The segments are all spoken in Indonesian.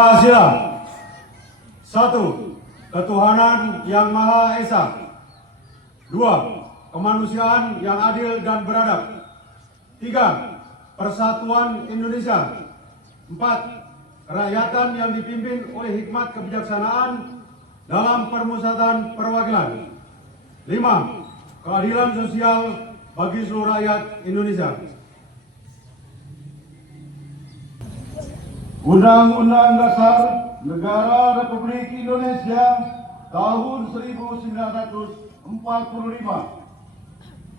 Rahasia. 1. Ketuhanan yang Maha Esa. 2. Kemanusiaan yang adil dan beradab. 3. Persatuan Indonesia. 4. Kerakyatan yang dipimpin oleh hikmat kebijaksanaan dalam permusyawaratan perwakilan. 5. Keadilan sosial bagi seluruh rakyat Indonesia. Undang-Undang Dasar Negara Republik Indonesia tahun 1945.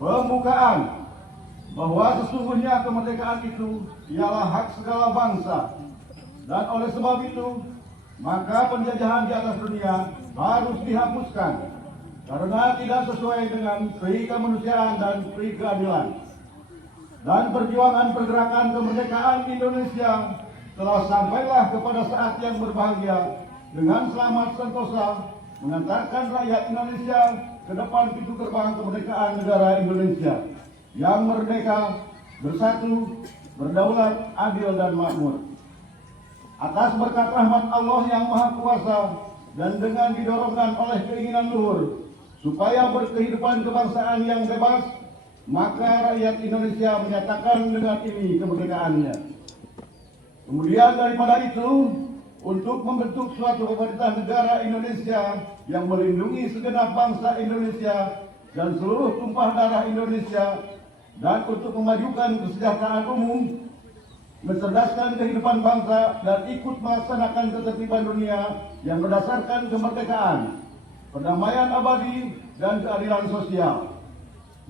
Pembukaan bahwa sesungguhnya kemerdekaan itu ialah hak segala bangsa, dan oleh sebab itu maka penjajahan di atas dunia harus dihapuskan karena tidak sesuai dengan pri kemanusiaan dan pri keadilan. Dan perjuangan pergerakan kemerdekaan Indonesia telah sampailah kepada saat yang berbahagia dengan selamat sentosa mengantarkan rakyat Indonesia ke depan pintu gerbang kemerdekaan negara Indonesia yang merdeka, bersatu, berdaulat, adil dan makmur. Atas berkat rahmat Allah yang Maha Kuasa dan dengan didorongkan oleh keinginan luhur supaya berkehidupan kebangsaan yang bebas, maka rakyat Indonesia menyatakan dengan ini kemerdekaannya. Kemudian daripada itu, untuk membentuk suatu pemerintah negara Indonesia yang melindungi segenap bangsa Indonesia dan seluruh tumpah darah Indonesia, dan untuk memajukan kesejahteraan umum, mencerdaskan kehidupan bangsa, dan ikut melaksanakan ketertiban dunia yang berdasarkan kemerdekaan, perdamaian abadi, dan keadilan sosial.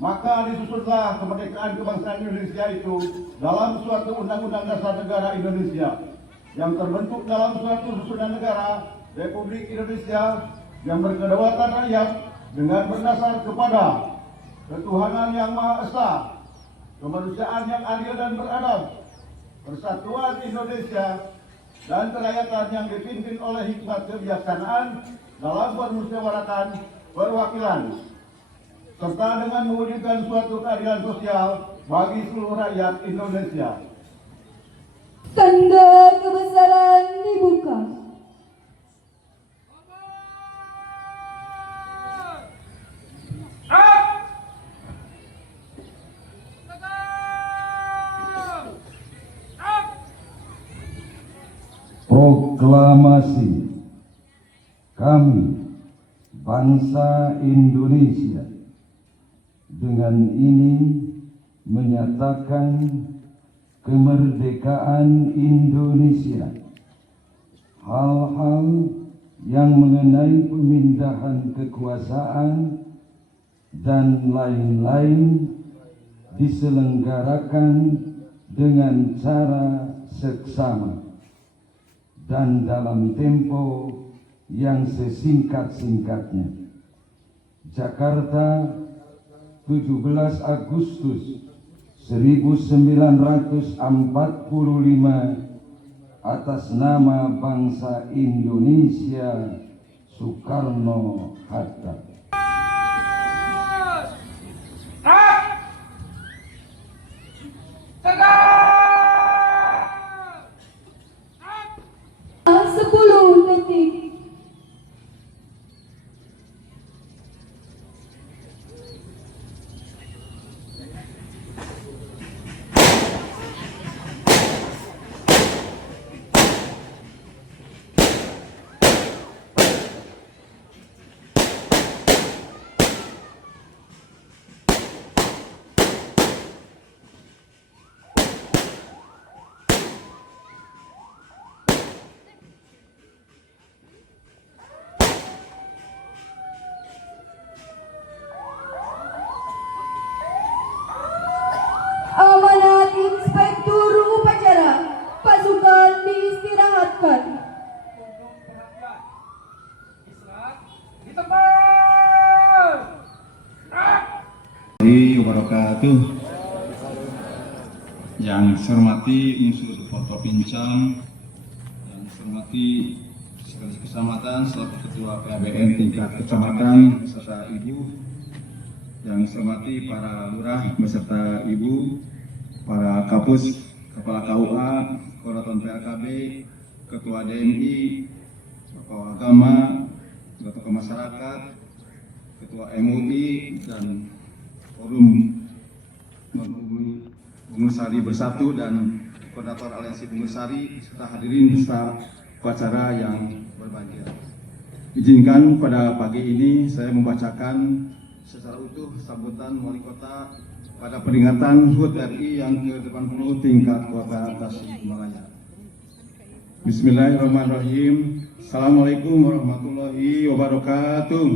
Maka disusunlah kemerdekaan kebangsaan Indonesia itu dalam suatu undang-undang dasar negara Indonesia yang terbentuk dalam suatu susunan negara Republik Indonesia yang berkedaulatan rakyat dengan berdasar kepada ketuhanan yang Maha Esa, kemanusiaan yang adil dan beradab, persatuan Indonesia, dan kerakyatan yang dipimpin oleh hikmat kebijaksanaan dalam permusyawaratan perwakilan, serta dengan mewujudkan suatu keadilan sosial bagi seluruh rakyat Indonesia. Tanda kebesaran dibuka. Proklamasi kami, bangsa Indonesia, dengan ini menyatakan kemerdekaan Indonesia. Hal-hal yang mengenai pemindahan kekuasaan dan lain-lain diselenggarakan dengan cara seksama dan dalam tempo yang sesingkat-singkatnya. Jakarta, 17 Agustus 1945, atas nama bangsa Indonesia, Soekarno-Hatta. Sepuluh detik. Amanat Inspektur Upacara, pasukan diistirahatkan. Wabarakatuh. Yang saya hormati unsur Foto Pincang, yang saya hormati sekretaris kecamatan selaku ketua PABN tingkat kecamatan beserta ibu, yang saya hormati para lurah beserta ibu, para kapus, kepala KUA, koordinator PLKB, ketua DMI, tokoh agama, tokoh masyarakat, ketua MUI dan forum Bungusari Bersatu dan koordinator Aliansi Bungusari serta hadirin beserta upacara yang berbahagia. Izinkan pada pagi ini saya membacakan secara utuh sambutan Wali Kota pada peringatan HUT RI yang ke-80 tingkat Kota Tasikmalaya. Bismillahirrahmanirrahim. Assalamualaikum warahmatullahi wabarakatuh.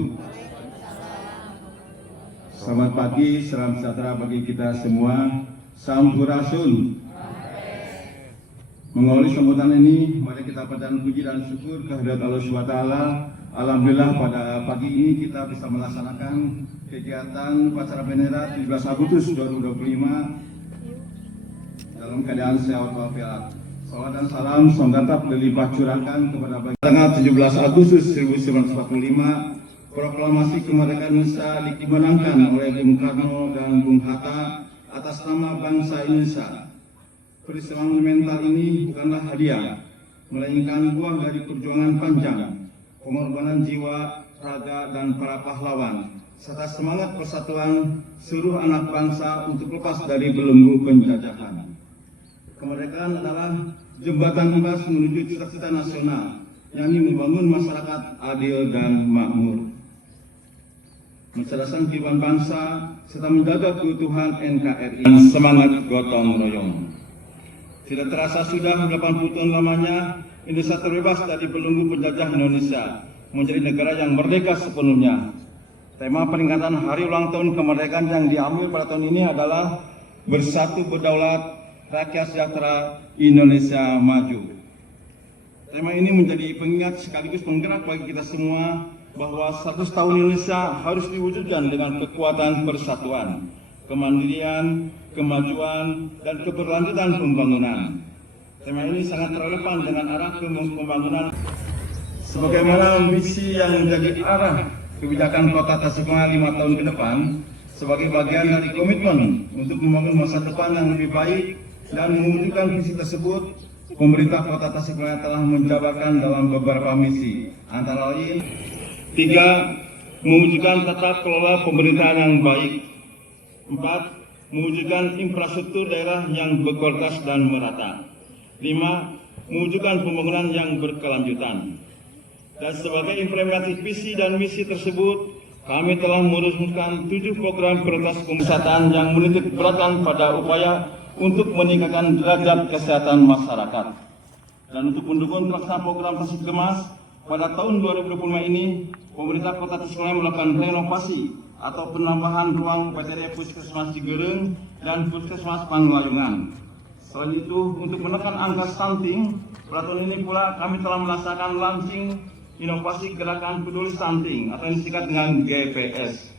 Selamat pagi, salam sejahtera bagi kita semua. Sampurasun. Mengawali sambutan ini, mari kita panjatkan puji dan syukur kehadirat Allah SWT. Alhamdulillah pada pagi ini kita bisa melaksanakan kegiatan upacara bendera 17 Agustus 2025 dalam keadaan sehat walafiat. Salawat dan salam songgatap dilimpah curahkan kepada tanggal 17 Agustus 1945. Proklamasi kemerdekaan Indonesia dikibarkan oleh Bung Karno dan Bung Hatta atas nama bangsa Indonesia. Peristiwa monumental ini bukanlah hadiah, melainkan buah dari perjuangan panjang, pengorbanan jiwa, raga, dan para pahlawan, serta semangat persatuan seluruh anak bangsa untuk lepas dari belenggu penjajahan. Kemerdekaan adalah jembatan emas menuju cita-cita nasional, yakni membangun masyarakat adil dan makmur, mencerdaskan kehidupan bangsa, serta menjaga keutuhan NKRI dan semangat gotong royong. Tidak terasa sudah 80 tahun lamanya Indonesia terbebas dari belenggu penjajah Indonesia, menjadi negara yang merdeka sepenuhnya. Tema peringatan hari ulang tahun kemerdekaan yang diambil pada tahun ini adalah Bersatu Berdaulat, Rakyat Sejahtera, Indonesia Maju. Tema ini menjadi pengingat sekaligus penggerak bagi kita semua bahwa 100 tahun Indonesia harus diwujudkan dengan kekuatan persatuan, kemandirian, kemajuan, dan keberlanjutan pembangunan. Tema ini sangat relevan dengan arah pembangunan sebagaimana misi yang menjadi arah kebijakan Kota Tasikmalaya 5 tahun ke depan sebagai bagian dari komitmen untuk membangun masa depan yang lebih baik dan mewujudkan visi tersebut. Pemerintah Kota Tasikmalaya telah menjabarkan dalam beberapa misi, antara lain 3. Mewujudkan tata kelola pemerintahan yang baik. 4. Mewujudkan infrastruktur daerah yang berkualitas dan merata. 5. Mewujudkan pembangunan yang berkelanjutan. Dan sebagai implementasi visi dan misi tersebut, kami telah merumuskan 7 program prioritas kesehatan yang menitik beratkan pada upaya untuk meningkatkan derajat kesehatan masyarakat. Dan untuk mendukung pelaksanaan program Tasikkemas, pada tahun 2025 ini, pemerintah Kota Tasikmalaya melakukan renovasi atau penambahan ruang PTD Puskesmas Cigereng dan Puskesmas Pangelayungan. Selain itu, untuk menekan angka stunting, pada tahun ini pula kami telah melaksanakan launching inovasi gerakan peduli stunting atau yang disingkat dengan GPS.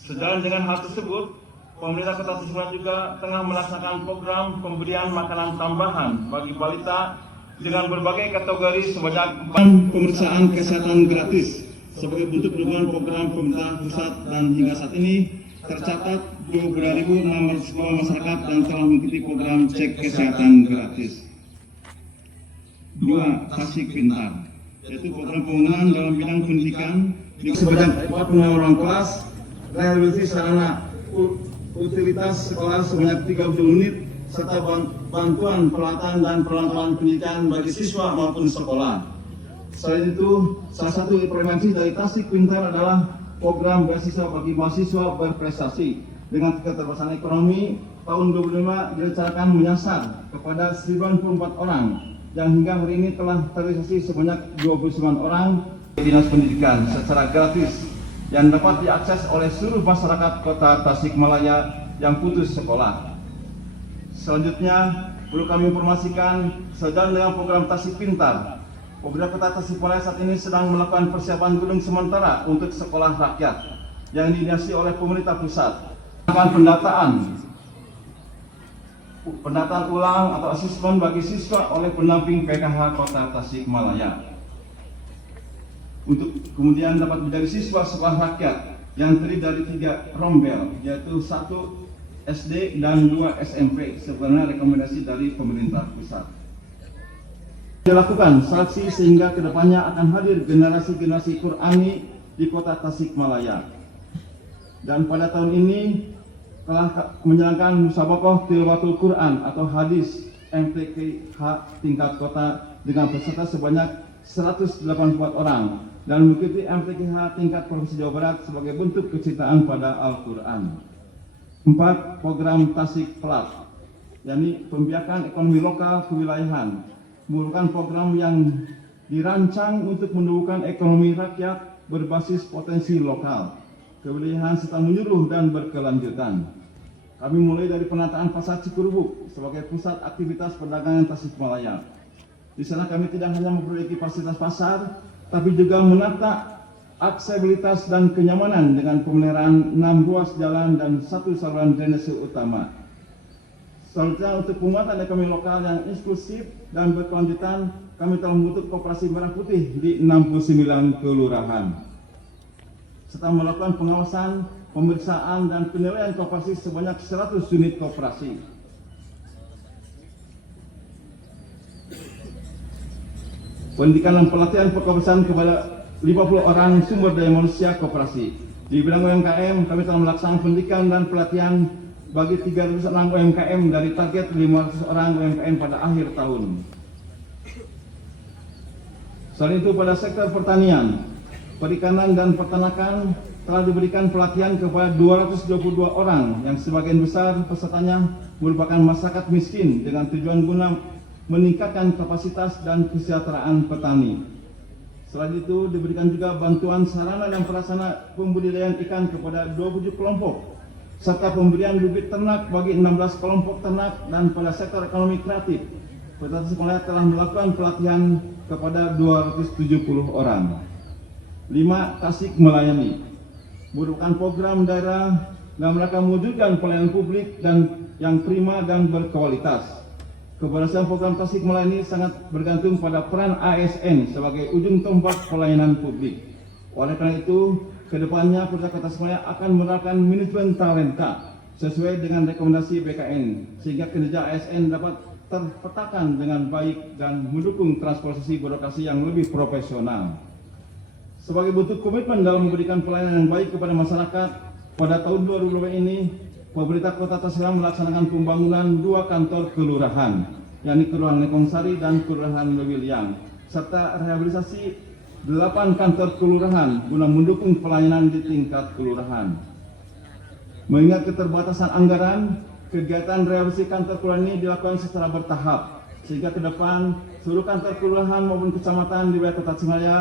Sejalan dengan hal tersebut, pemerintah Kota Tasikmalaya juga tengah melaksanakan program pemberian makanan tambahan bagi balita dengan berbagai kategori sebanyak 4 pemeriksaan kesehatan gratis sebagai bentuk dukungan program pemerintah pusat, dan hingga saat ini tercatat 22.600 sekolah masyarakat dan telah mengikuti program cek kesehatan gratis. 2. Tasik Pintar, yaitu program pengembangan dalam bidang pendidikan sebanyak 40 ruang kelas, rehabilitasi sarana utilitas sekolah sebanyak 30 unit, serta bantuan peralatan dan peralatan pendidikan bagi siswa maupun sekolah. Selain itu, salah satu implementasi dari Tasik Pintar adalah program beasiswa bagi mahasiswa berprestasi dengan keterbatasan ekonomi. Tahun 2025 direncanakan menyasar kepada 94 orang yang hingga hari ini telah terrealisasi sebanyak 29 orang dinas pendidikan secara gratis yang dapat diakses oleh seluruh masyarakat Kota Tasikmalaya yang putus sekolah. Selanjutnya, perlu kami informasikan, sejalan dengan program Tasik Pintar, pemerintah Kota Tasikmalaya saat ini sedang melakukan persiapan gedung sementara untuk sekolah rakyat yang diinisiasi oleh pemerintah pusat. Pendataan ulang atau asesmen bagi siswa oleh pendamping PKH Kota Tasikmalaya, untuk kemudian dapat menjadi siswa sekolah rakyat yang terdiri dari 3 rombel, yaitu 1 SD dan 2 SMP sebenarnya rekomendasi dari pemerintah pusat. Dilakukan seleksi sehingga kedepannya akan hadir generasi-generasi Qurani di Kota Tasikmalaya. Dan pada tahun ini telah menjalankan musabaqah tilawatul Quran atau hadis MTQH tingkat kota dengan peserta sebanyak 184 orang dan mengikuti MTQH tingkat Provinsi Jawa Barat sebagai bentuk kecintaan pada Al-Quran. 4. Program Tasik Plat, yakni pembiakan ekonomi lokal kewilayahan, merupakan program yang dirancang untuk mendukung ekonomi rakyat berbasis potensi lokal, kewilayahan serta menyuruh dan berkelanjutan. Kami mulai dari penataan Pasar Cikurubuk sebagai pusat aktivitas perdagangan Tasikmalaya. Di sana kami tidak hanya memperbaiki fasilitas pasar, tapi juga menata aksesibilitas dan kenyamanan dengan pemeliharaan 6 ruas jalan dan 1 saluran drainase utama. Selanjutnya, untuk penguatan ekonomi lokal yang inklusif dan berkelanjutan, kami telah membentuk Koperasi Merah Putih di 69 kelurahan, serta melakukan pengawasan, pemeriksaan, dan penilaian koperasi sebanyak 100 unit koperasi. Pendidikan dan pelatihan perkoperasian kepada 50 orang sumber daya manusia koperasi. Di bidang UMKM, kami telah melaksanakan pendidikan dan pelatihan bagi 306 UMKM dari target 500 orang UMKM pada akhir tahun. Selain itu, pada sektor pertanian, perikanan dan peternakan telah diberikan pelatihan kepada 222 orang yang sebagian besar pesertanya merupakan masyarakat miskin dengan tujuan guna meningkatkan kapasitas dan kesejahteraan petani. Selain itu, diberikan juga bantuan sarana dan prasarana pembudidayaan ikan kepada 27 kelompok, serta pemberian bibit ternak bagi 16 kelompok ternak. Dan pada sektor ekonomi kreatif, Kota Tasikmalaya telah melakukan pelatihan kepada 270 orang. 5. Tasik Melayani, merupakan program daerah dalam rangka mewujudkan pelayanan publik dan yang prima dan berkualitas. Keberhasilan program Tasik Melayani sangat bergantung pada peran ASN sebagai ujung tombak pelayanan publik. Oleh karena itu, kedepannya Kota Tasikmalaya akan menerapkan manajemen talenta sesuai dengan rekomendasi BKN, sehingga kinerja ASN dapat terpetakan dengan baik dan mendukung transformasi birokrasi yang lebih profesional. Sebagai bentuk komitmen dalam memberikan pelayanan yang baik kepada masyarakat, pada tahun 2020 ini, pemerintah Kota Tasikmalaya melaksanakan pembangunan 2 kantor kelurahan, yakni Kelurahan Lekongsari dan Kelurahan Lewiliang, serta rehabilitasi 8 kantor kelurahan guna mendukung pelayanan di tingkat kelurahan. Mengingat keterbatasan anggaran, kegiatan rehabilitasi kantor kelurahan ini dilakukan secara bertahap, sehingga ke depan seluruh kantor kelurahan maupun kecamatan di wilayah Kota Tasikmalaya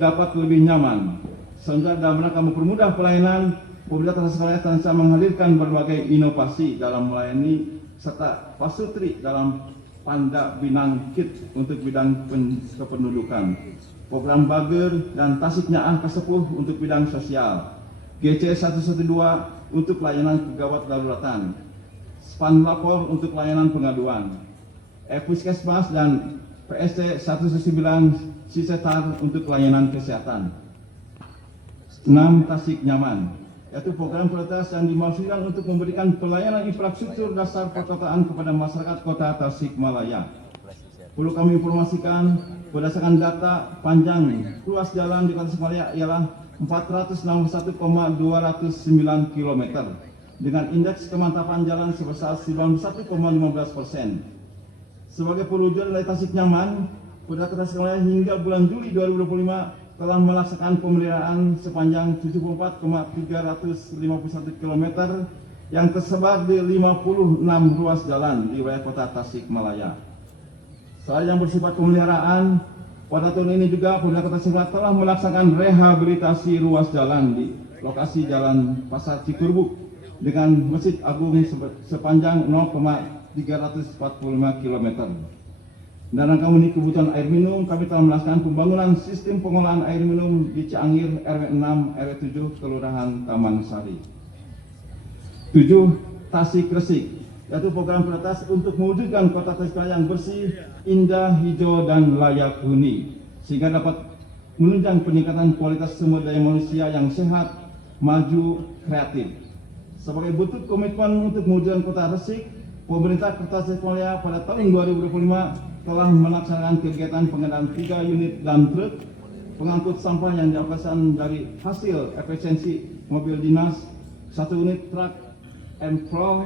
dapat lebih nyaman. Selanjutnya, dalam rangka mempermudah pelayanan, pemerintah Kota Tasikmalaya senantiasa menghadirkan berbagai inovasi dalam melayani serta pasutri dalam Panda Binang Kit untuk bidang kependudukan, program Bager dan Tasik Nyaah Kasepuh untuk bidang sosial, GC 112 untuk layanan kegawat daruratan, Span Lapor untuk layanan pengaduan, Puskesmas dan PSC 119 Sisetar untuk layanan kesehatan. 6. Tasik Nyaman, yaitu program prioritas yang dimaksudkan untuk memberikan pelayanan infrastruktur dasar perkotaan kepada masyarakat kota Tasikmalaya. Perlu kami informasikan, berdasarkan data panjang ruas jalan di kota Tasikmalaya ialah 461,209 km dengan indeks kemantapan jalan sebesar 91,15%. Sebagai perwujudan dari Tasik Nyaman, Polda Tasikmalaya hingga bulan Juli 2025 telah melaksanakan pemeliharaan sepanjang 74,351 km yang tersebar di 56 ruas jalan di wilayah kota Tasikmalaya. Selain yang bersifat pemeliharaan, pada tahun ini juga Polda Tasikmalaya telah melaksanakan rehabilitasi ruas jalan di lokasi Jalan Pasar Cikurbuk dengan Masjid Agung sepanjang 0,345 km. Dan rangka memenuhi kebutuhan air minum, kami telah melaksanakan pembangunan sistem pengolahan air minum di Ciangir RW 6 RW 7 Kelurahan Taman Sari. 7. Tasik Resik, yaitu program prioritas untuk mewujudkan kota Tasikmalaya yang bersih, indah, hijau, dan layak huni, sehingga dapat menunjang peningkatan kualitas sumber daya manusia yang sehat, maju, kreatif. Sebagai bentuk komitmen untuk mewujudkan kota Resik, pemerintah Kota Tasikmalaya pada tahun 2025 telah melaksanakan kegiatan pengadaan 3 unit dump truk pengangkut sampah yang dioperasikan dari hasil efisiensi mobil dinas, 1 unit truk M-Pro,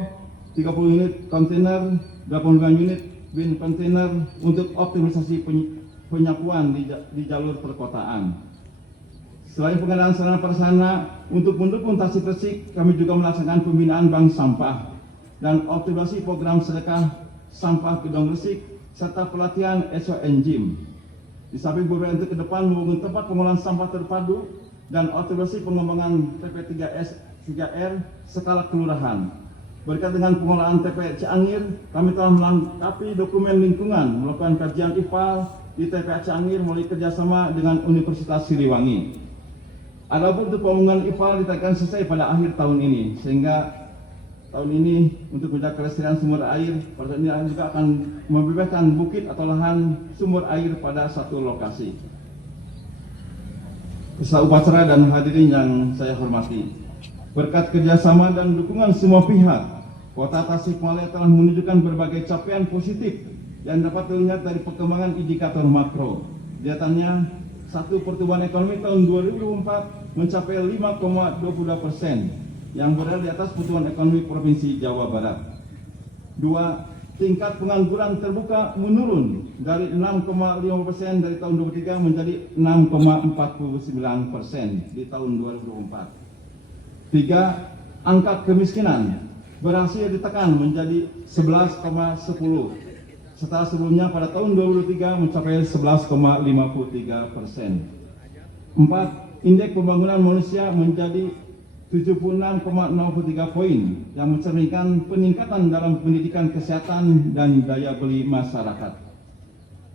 30 unit kontainer, 85 unit bin kontainer untuk optimalisasi penyapuan di jalur perkotaan. Selain pengadaan sarana prasarana untuk mendukung Tasik Resik, kami juga melaksanakan pembinaan bank sampah dan optimalisasi program sedekah sampah Gedong Resik serta pelatihan SON Gym. Di samping beberapa untuk ke depan membangun tempat pengolahan sampah terpadu dan optimalisasi pengembangan TP3S 3R skala kelurahan. Berkait dengan pengolahan TP Ciangir, kami telah melengkapi dokumen lingkungan, melakukan kajian IPAL di TP Ciangir melalui kerjasama dengan Universitas Siliwangi. Adapun untuk pembangunan IPAL ditargetkan selesai pada akhir tahun ini, sehingga tahun ini untuk menjaga kelestarian sumber air, pada ini juga akan membebaskan bukit atau lahan sumber air pada satu lokasi. Peserta upacara dan hadirin yang saya hormati, berkat kerjasama dan dukungan semua pihak, Kota Tasikmalaya telah menunjukkan berbagai capaian positif yang dapat terlihat dari perkembangan indikator makro. Lihatannya, 1. Pertumbuhan ekonomi tahun 2024 mencapai 5,22%. yang berada di atas pertumbuhan ekonomi Provinsi Jawa Barat. 2. Tingkat pengangguran terbuka menurun dari 6,5% dari tahun 2023 menjadi 6,49% di tahun 2024. 3. Angka kemiskinan berhasil ditekan menjadi 11,10. Setelah sebelumnya pada tahun 2023 mencapai 11,53%. 4. Indeks pembangunan manusia menjadi 76,03 poin yang mencerminkan peningkatan dalam pendidikan, kesehatan, dan daya beli masyarakat.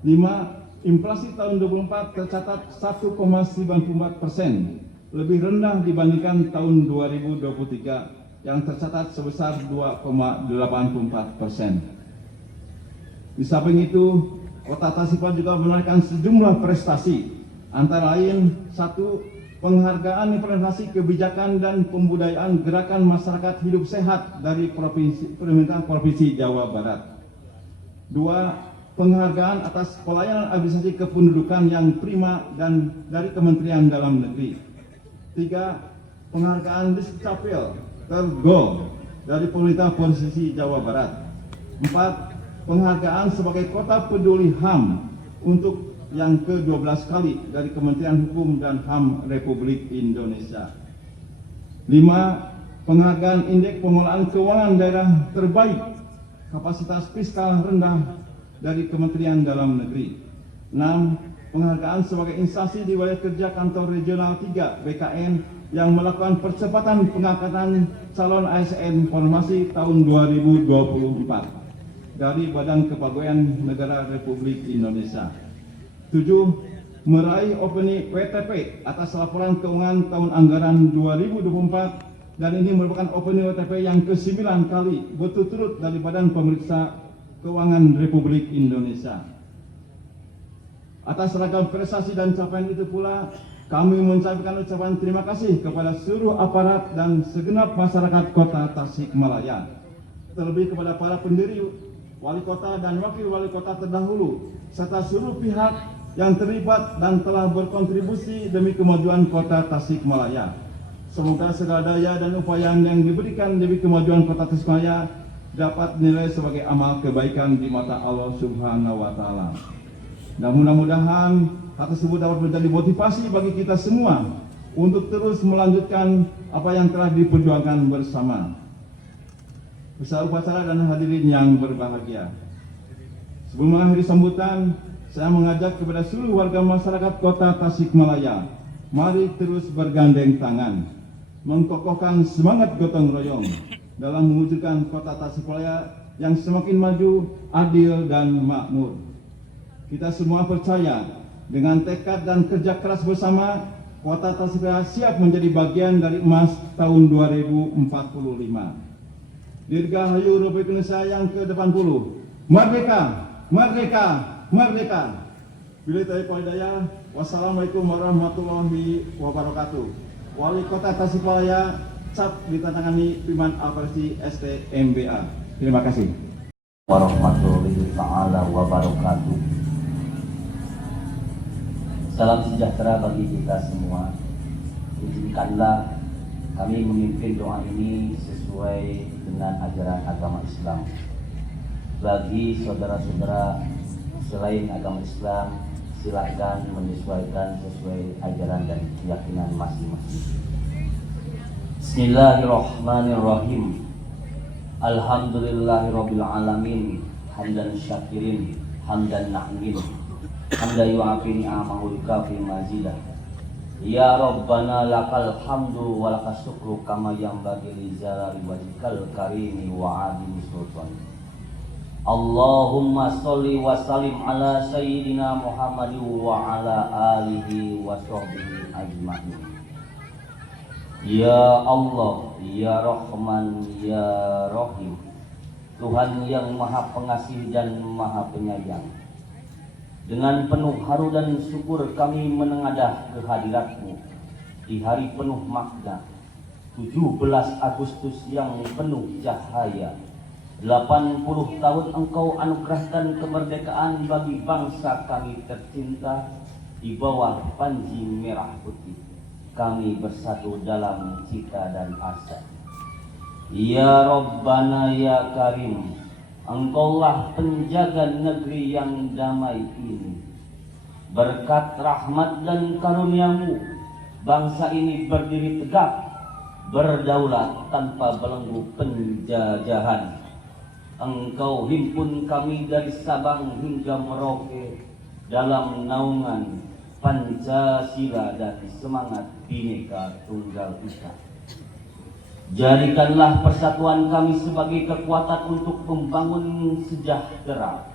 5. Inflasi tahun 2024 tercatat 1,94%, lebih rendah dibandingkan tahun 2023 yang tercatat sebesar 2,84%. Di samping itu, Kota Tasikmalaya juga menaikkan sejumlah prestasi, antara lain 1. Penghargaan implementasi kebijakan dan pembudayaan gerakan masyarakat hidup sehat dari pemerintah Provinsi Jawa Barat. 2. Penghargaan atas pelayanan administrasi kependudukan yang prima dan dari Kementerian Dalam Negeri. 3. Penghargaan Dukcapil tergold dari pemerintah Provinsi Jawa Barat. 4. Penghargaan sebagai Kota Peduli HAM untuk yang ke-12 kali dari Kementerian Hukum dan HAM Republik Indonesia. 5. Penghargaan Indeks Pengelolaan Keuangan Daerah Terbaik Kapasitas Fiskal Rendah dari Kementerian Dalam Negeri. 6. penghargaan sebagai instansi di wilayah kerja Kantor Regional 3 BKN yang melakukan percepatan pengangkatan calon ASN formasi tahun 2024 dari Badan Kepegawaian Negara Republik Indonesia. 7. Meraih opini WTP atas laporan keuangan tahun anggaran 2024 dan ini merupakan opini WTP yang ke-9 kali berturut-turut dari Badan Pemeriksa Keuangan Republik Indonesia. Atas ragam prestasi dan capaian itu pula, kami mengucapkan ucapan terima kasih kepada seluruh aparat dan segenap masyarakat Kota Tasikmalaya, terlebih kepada para pendiri, wali kota dan wakil wali kota terdahulu, serta seluruh pihak yang terlibat dan telah berkontribusi demi kemajuan Kota Tasikmalaya. Semoga segala daya dan upaya yang diberikan demi kemajuan Kota Tasikmalaya dapat dinilai sebagai amal kebaikan di mata Allah Subhanahu wa Ta'ala. Dan mudah-mudahan hal tersebut dapat menjadi motivasi bagi kita semua untuk terus melanjutkan apa yang telah diperjuangkan bersama. Peserta upacara dan hadirin yang berbahagia, sebelum mengakhiri sambutan, saya mengajak kepada seluruh warga masyarakat Kota Tasikmalaya, mari terus bergandeng tangan, mengkokohkan semangat gotong royong dalam mewujudkan Kota Tasikmalaya yang semakin maju, adil, dan makmur. Kita semua percaya dengan tekad dan kerja keras bersama, Kota Tasikmalaya siap menjadi bagian dari emas tahun 2045. Dirgahayu Republik Indonesia yang ke-80. Merdeka, merdeka, merdeka. Bila hidayah. Wassalamualaikum warahmatullahi wabarakatuh. Wali Kota Tasikmalaya, cap ditandatangani Piman Alfarisi ST MBA. Terima kasih. Warahmatullahi taala wabarakatuh. Salam sejahtera bagi kita semua. Izinkanlah kami memimpin doa ini sesuai dengan ajaran agama Islam. Bagi saudara-saudara selain agama Islam, silakan menyesuaikan sesuai ajaran dan keyakinan masing-masing. Bismillahirrahmanirrahim. Alhamdulillahirabbil alamin, hamdan syakirin, hamdan na'imin, hamdan yu'afi ni'amahul kafi mazidah. Ya Rabbana lakal hamdu wa lakas syukru kama yanbaghi li jalali wajhikal karimi wa 'azimi sultan. Allahumma sholli wa sallim ala sayyidina Muhammadin wa ala alihi wa sahbihi ajma'in. Ya Allah, ya Rahman, ya Rahim, Tuhan yang Maha Pengasih dan Maha Penyayang, dengan penuh haru dan syukur kami menengadah kehadirat-Mu di hari penuh makna 17 Agustus yang penuh cahaya. 80 tahun Engkau anugerahkan kemerdekaan bagi bangsa kami tercinta. Di bawah panji merah putih kami bersatu dalam cita dan asa. Ya Rabbana ya Karim, Engkaulah penjaga negeri yang damai ini. Berkat rahmat dan karunia-Mu, bangsa ini berdiri tegak, berdaulat tanpa belenggu penjajahan. Engkau himpun kami dari Sabang hingga Merauke dalam naungan Pancasila dan semangat Bhinneka Tunggal Ika. Jadikanlah persatuan kami sebagai kekuatan untuk membangun sejahtera.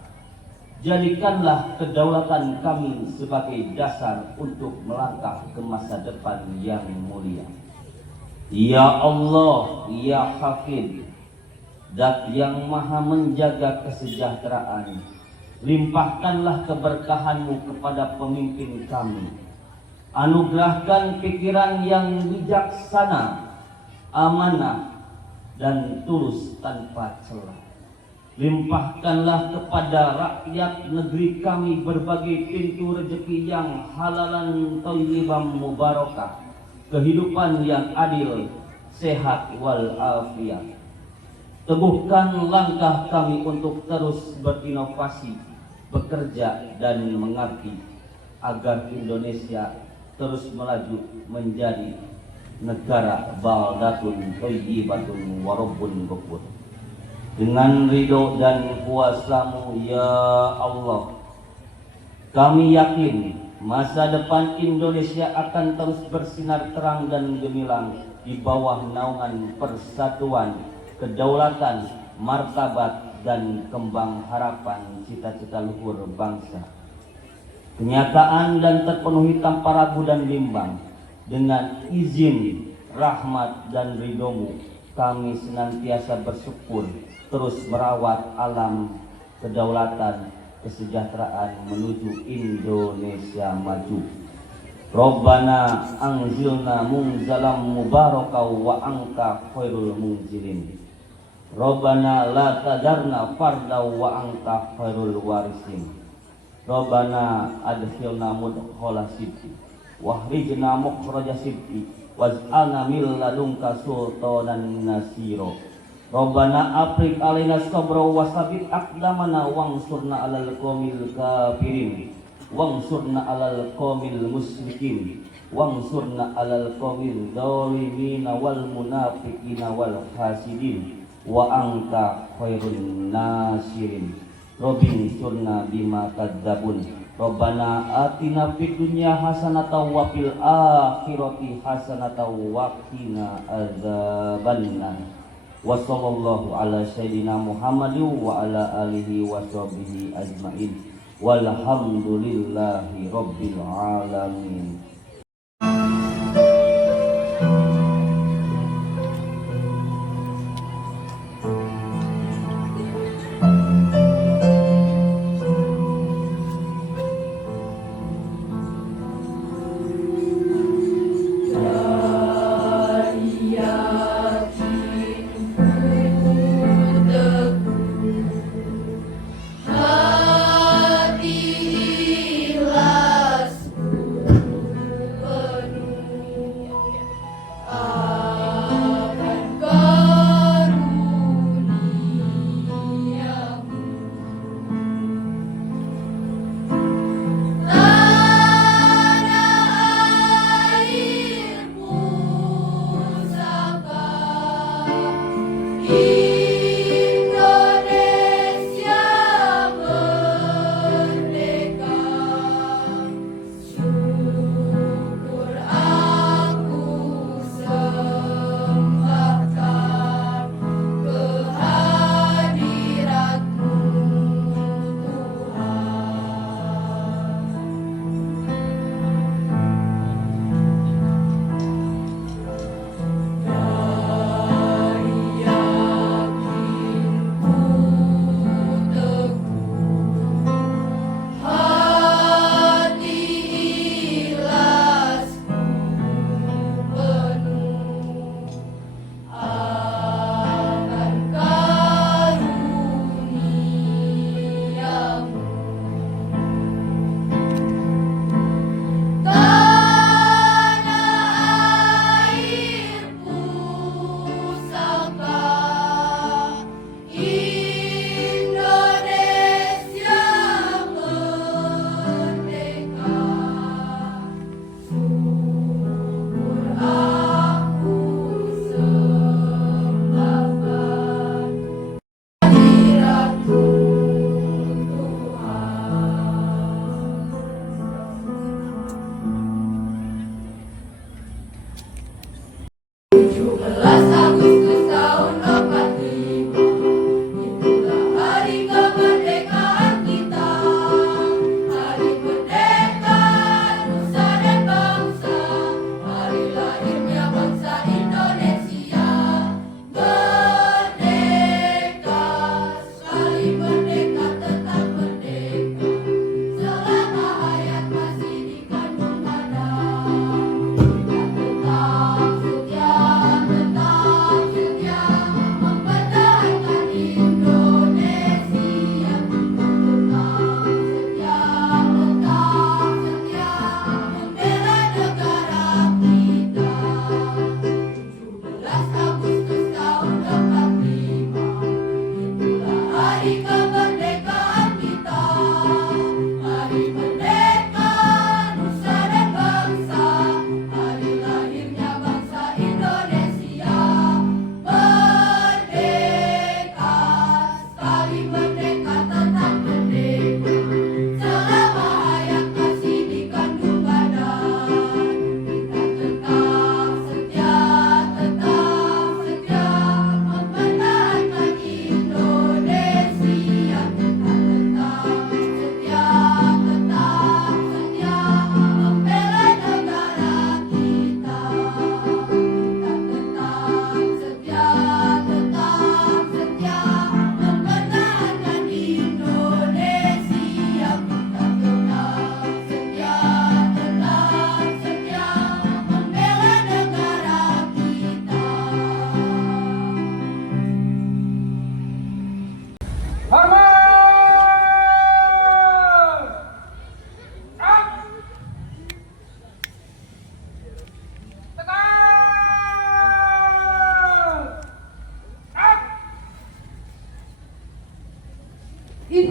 Jadikanlah kedaulatan kami sebagai dasar untuk melangkah ke masa depan yang mulia. Ya Allah, ya Hafid, Dat yang maha menjaga kesejahteraan, limpahkanlah keberkahan-Mu kepada pemimpin kami. Anugerahkan pikiran yang bijaksana, amanah, dan tulus tanpa celah. Limpahkanlah kepada rakyat negeri kami berbagai pintu rezeki yang halalan thayyiban mubarakah, kehidupan yang adil, sehat walafiat. Teguhkan langkah kami untuk terus berinovasi, bekerja dan mengabdi agar Indonesia terus melaju menjadi negara baldatun thayyibatun warabbun ghafur. Dengan ridho dan kuasa-Mu ya Allah, kami yakin Masa depan Indonesia akan terus bersinar terang dan gemilang di bawah naungan persatuan, kedaulatan, martabat, dan kembang harapan cita-cita luhur bangsa. Kenyataan dan terpenuhi tanpa ragu dan bimbang, dengan izin, rahmat, dan ridhomu, kami senantiasa bersyukur terus merawat alam kedaulatan, kesejahteraan menuju Indonesia maju. Rabbana anzilna munzalam mubarakau wa angka khairul munzilin. Rabbana la tadarna fardau wa angka khairul warisin. Rabbana adkhilna mudkhala sidqi wahrijna mukhraja sidqi waj'alna min ladunka sultanan nasiro. Rabbana afrik alaina sabra wa sabit aqdamana wansurna alal qawmil kafirin wansurna alal qawmil musyrikin wansurna alal qawmil zalimina wal munafiqina wal hasidin wa anta khairun nasirin. Rabbin surna bima kadzabun. Rabbana atina fid dunya hasanatan wa fil akhirati hasanatan wa qina adzabannar. Wa sallallahu ala sayyidina Muhammadin wa ala alihi wa sahbihi ajmain. Walhamdulillahi rabbil alamin. Hati ikhlas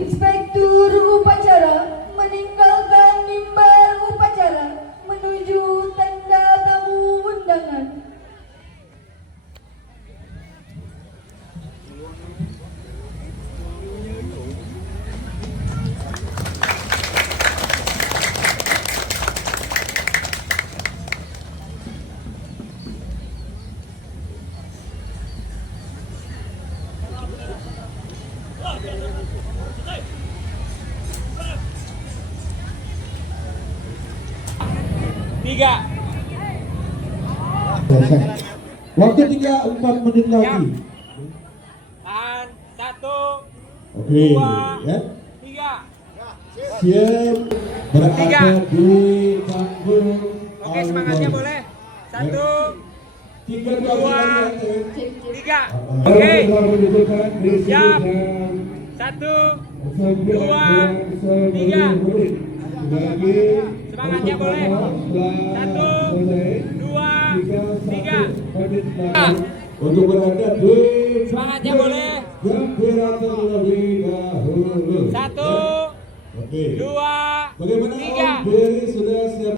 Inspektur upacara meninggalkan mimbar upacara menuju tenda tamu undangan. Waktu 4 menit lagi. Tahan. 1, Oke, 2, ya. 3. Siap berada di panggung. Oke, semangatnya boleh. 1, 2, 3. Oke. Siap. 1, 2, 3. Semangatnya boleh. 1, 2, 3. Untuk berada di Semangatnya boleh. gembira terlebih dahulu. 1, Oke. 2, Bagaimana 3. Om